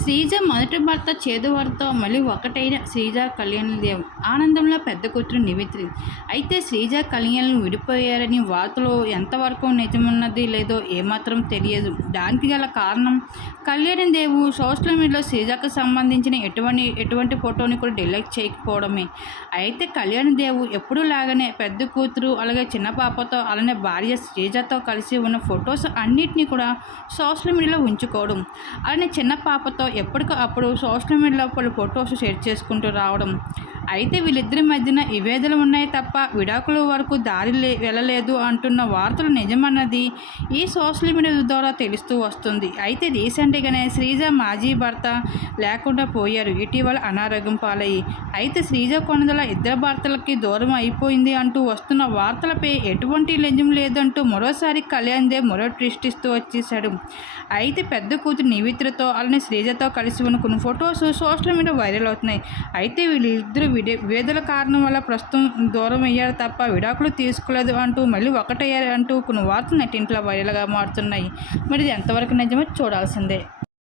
శ్రీజ మొదటి భర్త చేదువారితో మళ్ళీ ఒకటైన శ్రీజ కళ్యాణదేవ్. ఆనందంలో పెద్ద కూతురు నివిత్రి. అయితే శ్రీజ కళ్యాణ్ విడిపోయారని వార్తలు ఎంతవరకు నిజమున్నది లేదో ఏమాత్రం తెలియదు. దానికి గల కారణం కళ్యాణదేవు సోషల్ మీడియాలో శ్రీజకు సంబంధించిన ఎటువంటి ఎటువంటి ఫోటోని కూడా డిలీట్ చేయకపోవడమే. అయితే కళ్యాణదేవు ఎప్పుడూ లాగానే పెద్ద కూతురు అలాగే చిన్న పాపతో అలానే భార్య శ్రీజతో కలిసి ఉన్న ఫొటోస్ అన్నిటినీ కూడా సోషల్ మీడియాలో ఉంచుకోవడం అలానే చిన్న పాపతో ఎప్పటికో అప్పుడు సోషల్ మీడియాలో వాళ్ళు ఫొటోస్ షేర్ చేసుకుంటూ రావడం అయితే వీళ్ళిద్దరి మధ్యన విభేదాలు ఉన్నాయి తప్ప విడాకుల వరకు దారి లే వెళ్ళలేదు అంటున్న వార్తలు నిజమన్నది ఈ సోషల్ మీడియా ద్వారా తెలుస్తూ వస్తుంది. అయితే రీసెంట్గానే శ్రీజ మాజీ భర్త లేకుండా పోయారు. ఇటీవల అనారోగ్యం పాలయ్యి. అయితే శ్రీజ కొనదల ఇద్దరు భర్తలకి దూరం అయిపోయింది అంటూ వస్తున్న వార్తలపై ఎటువంటి నిజం లేదంటూ మరోసారి కళ్యాణ్ దేవ్ మరో ట్విస్ట్ ఇస్తూ వచ్చేశాడు. అయితే పెద్ద కూతురు నివిత్రతో అలానే శ్రీజతో కలిసి ఉన్న కొన్ని ఫొటోస్ సోషల్ మీడియా వైరల్ అవుతున్నాయి. అయితే వీళ్ళిద్దరు విడే విభేదాల కారణం వల్ల ప్రస్తుతం దూరం అయ్యారు తప్ప విడాకులు తీసుకోలేదు అంటూ మళ్ళీ ఒకటయ్యారు అంటూ కొన్ని వార్తలు నెట్టింట్లో వైరల్గా మారుతున్నాయి. మరి ఇది ఎంతవరకు నిజమో చూడాల్సిందే.